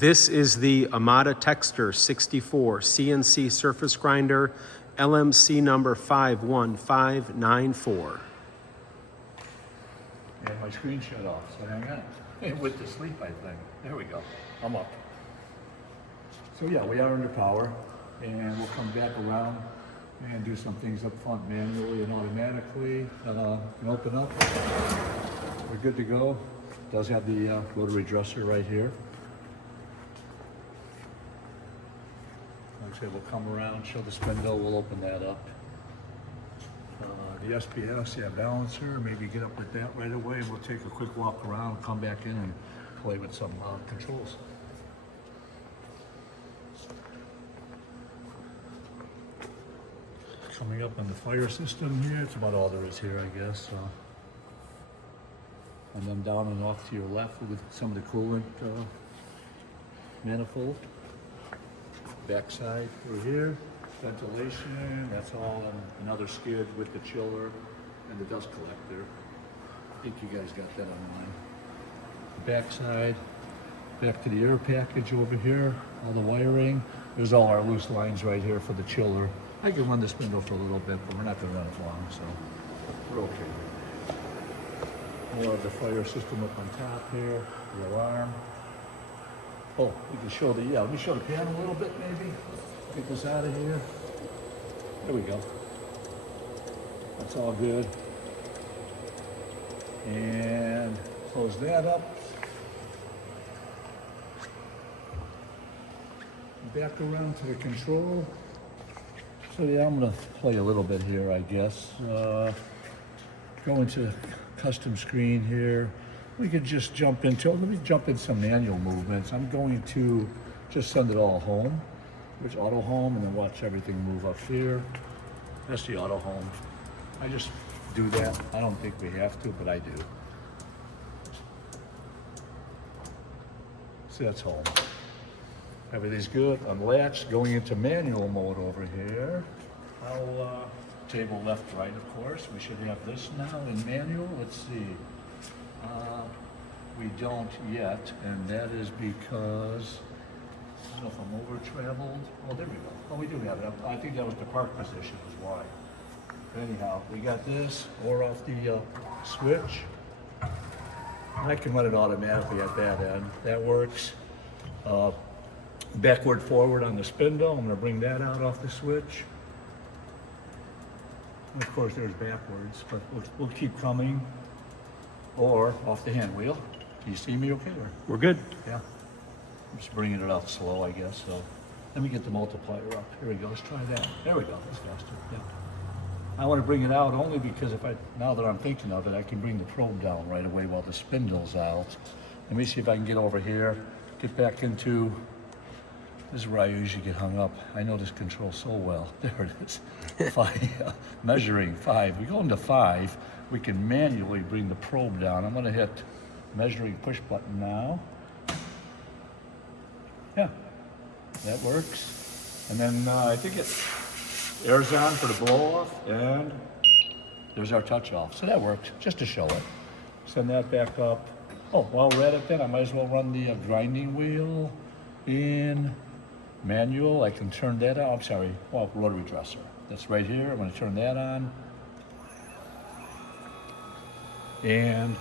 This is the Amada Techster 64 CNC surface grinder, LMC number 51594. And my screen shut off, so hang on. It went to sleep, I think. There we go. I'm up. So yeah, we are under power, and we'll come back around and do some things up front manually and automatically. Can open up. We're good to go. It does have the rotary dresser right here. Like I said, we'll come around, show the spindle, we'll open that up. The SPS, yeah, balancer, maybe get up with that right away, and we'll take a quick walk around, come back in and play with some controls. Coming up on the fire system here, it's about all there is here, I guess. And then down and off to your left with some of the coolant manifold. Backside through here, ventilation, that's all on another skid with the chiller and the dust collector. I think you guys got that online. Backside, back to the air package over here, all the wiring. There's all our loose lines right here for the chiller. I can run the spindle for a little bit, but we're not gonna run it long, so we're okay. More of the fire system up on top here, the alarm. Oh, we can show the, yeah, let me show the panel a little bit maybe. Get this out of here. There we go. That's all good. And close that up. Back around to the control. So yeah, I'm gonna play a little bit here, I guess. Go into custom screen here. We could just jump into, let me jump in some manual movements. I'm going to just send it all home, which auto home, and then watch everything move up here. That's the auto home. I just do that. I don't think we have to, but I do. So that's home. Everything's good. Unlatched, going into manual mode over here. I'll table left, right, of course. We should have this now in manual. Let's see. We don't yet, and that is because, I don't know if I'm over traveled. Oh, there we go. Oh, we do have it. I think that was the park position is why. But anyhow, we got this, or off the switch. I can run it automatically at that end. That works. Backward, forward on the spindle. I'm gonna bring that out off the switch. And of course, there's backwards, but we'll keep coming. Or off the hand wheel. Do you see me okay? Or? We're good. Yeah. I'm just bringing it out slow, I guess. So let me get the multiplier up. Here we go. Let's try that. There we go. That's faster. Yeah. I want to bring it out only because now that I'm thinking of it, I can bring the probe down right away while the spindle's out. Let me see if I can get over here, get back into, this is where I usually get hung up. I know this control so well. There it is. Measuring 5. We go into 5. We can manually bring the probe down. I'm going to hit measuring push button now. Yeah, that works. And then I think it airs on for the blow off, and there's our touch off. So that worked, just to show it. Send that back up. Oh, while we're at it then, I might as well run the grinding wheel in manual. I can turn that on. I'm sorry, well, rotary dresser. That's right here. I'm going to turn that on. And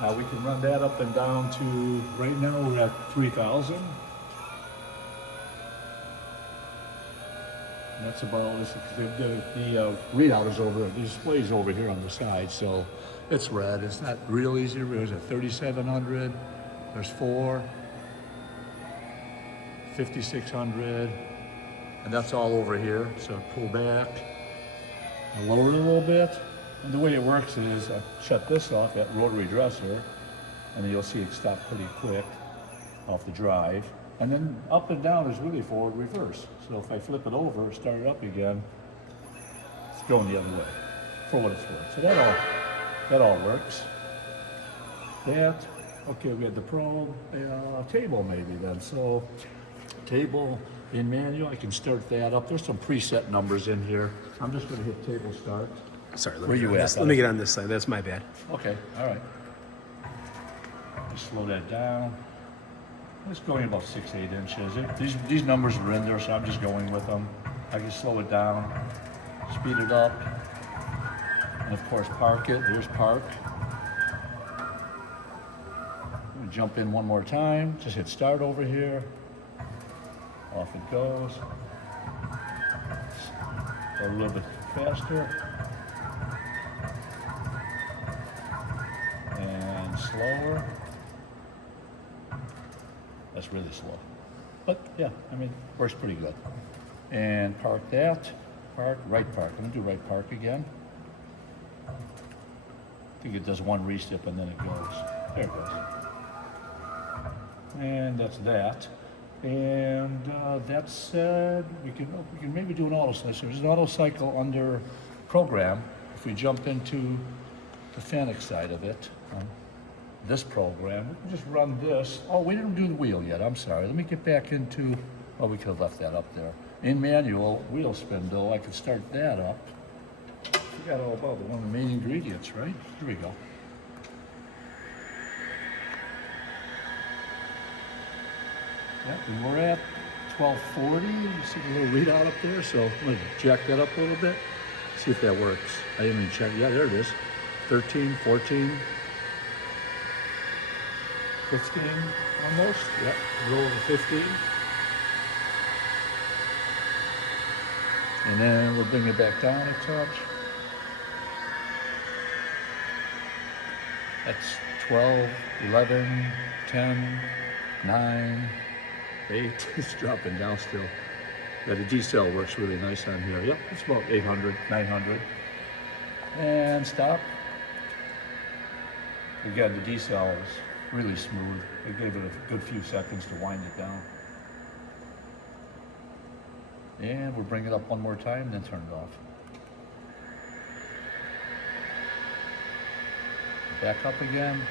now we can run that up and down to, right now we're at 3,000. And that's about, the readout is over, the display's over here on the side, so it's red. It's not real easy to read. It's at 3,700, there's 4, 5,600, and that's all over here. So pull back and lower it a little bit. And the way it works is I shut this off, that rotary dresser, and then you'll see it stop pretty quick off the drive. And then up and down is really forward reverse. So if I flip it over, start it up again, it's going the other way, for what it's worth. So that all works. Okay, we had the probe, table maybe then. So table in manual, I can start that up. There's some preset numbers in here. I'm just gonna hit table start. Sorry, Where you at? let me get on this side. That's my bad. Okay, all right. Just slow that down. It's going about 6-8 inches. These numbers are in there, so I'm just going with them. I can slow it down, speed it up, and of course park it. There's park. I'm gonna jump in one more time. Just hit start over here. Off it goes. Go a little bit faster. And slower. That's really slow. But yeah, I mean, works pretty good. And park that. Park, right park. I'm gonna do right park again. I think it does one restep and then it goes. There it goes. And that's that. And that said, we can maybe do an auto cycle. There's an auto cycle under program. If we jump into the Fanuc side of it, this program, we can just run this. Oh, we didn't do the wheel yet. I'm sorry. Let me get back into. Oh, we could have left that up there. In manual wheel spindle, I could start that up. Forgot all about it. One of the main ingredients, right? Here we go. Yep, and we're at 1240. You see the little readout up there? So I'm going to jack that up a little bit, see if that works. I didn't even check. Yeah, there it is. 13, 14, 15 almost. Yep, roll over 15. And then we'll bring it back down a touch. That's 12, 11, 10, 9, 8. It's dropping down still. Yeah, the decel works really nice on here. Yep, it's about 800, 900. And stop. Again, the decel is really smooth. It gave it a good few seconds to wind it down. And we'll bring it up one more time, then turn it off. Back up again.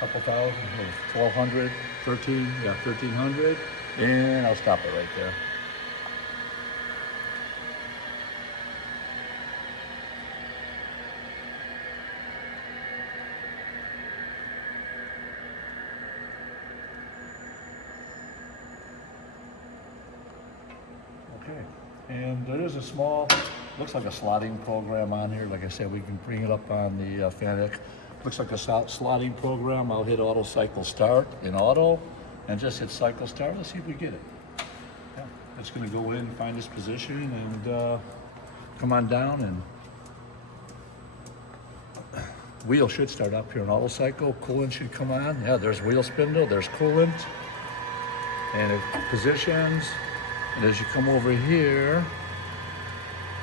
Couple thousand, 1200, 13, yeah, 1300. And I'll stop it right there. Okay, and there is a small, looks like a slotting program on here. Like I said, we can bring it up on the Fanuc. Looks like a slotting program. I'll hit auto cycle start in auto and just hit cycle start. Let's see if we get it. Yeah, it's gonna go in, find its position, and come on down, and wheel should start up here in auto cycle. Coolant should come on. Yeah, there's wheel spindle, there's coolant, and it positions. And as you come over here,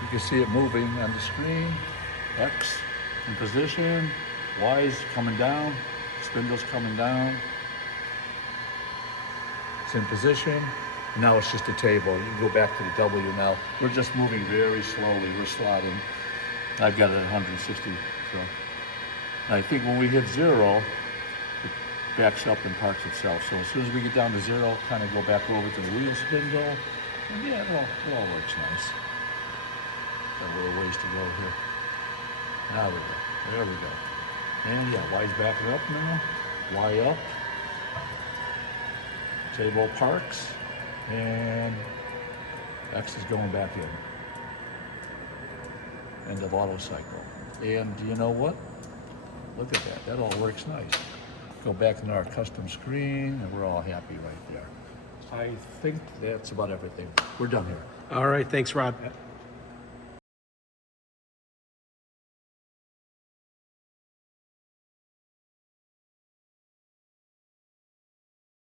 you can see it moving on the screen. X in position, Y's coming down, spindle's coming down. It's in position. And now it's just a table. You can go back to the W now. We're just moving very slowly. We're slotting. I've got it at 160. So I think when we hit 0, it backs up and parks itself. So as soon as we get down to 0, kind of go back over to the wheel spindle. And yeah, it all works nice. Got a little ways to go here. There we go. There we go. And yeah, Y's backing up now. Y up. Table parks. And X is going back in. End of auto cycle. And you know what? Look at that. That all works nice. Go back into our custom screen, and we're all happy right there. I think that's about everything. We're done here. All right, thanks, Rod.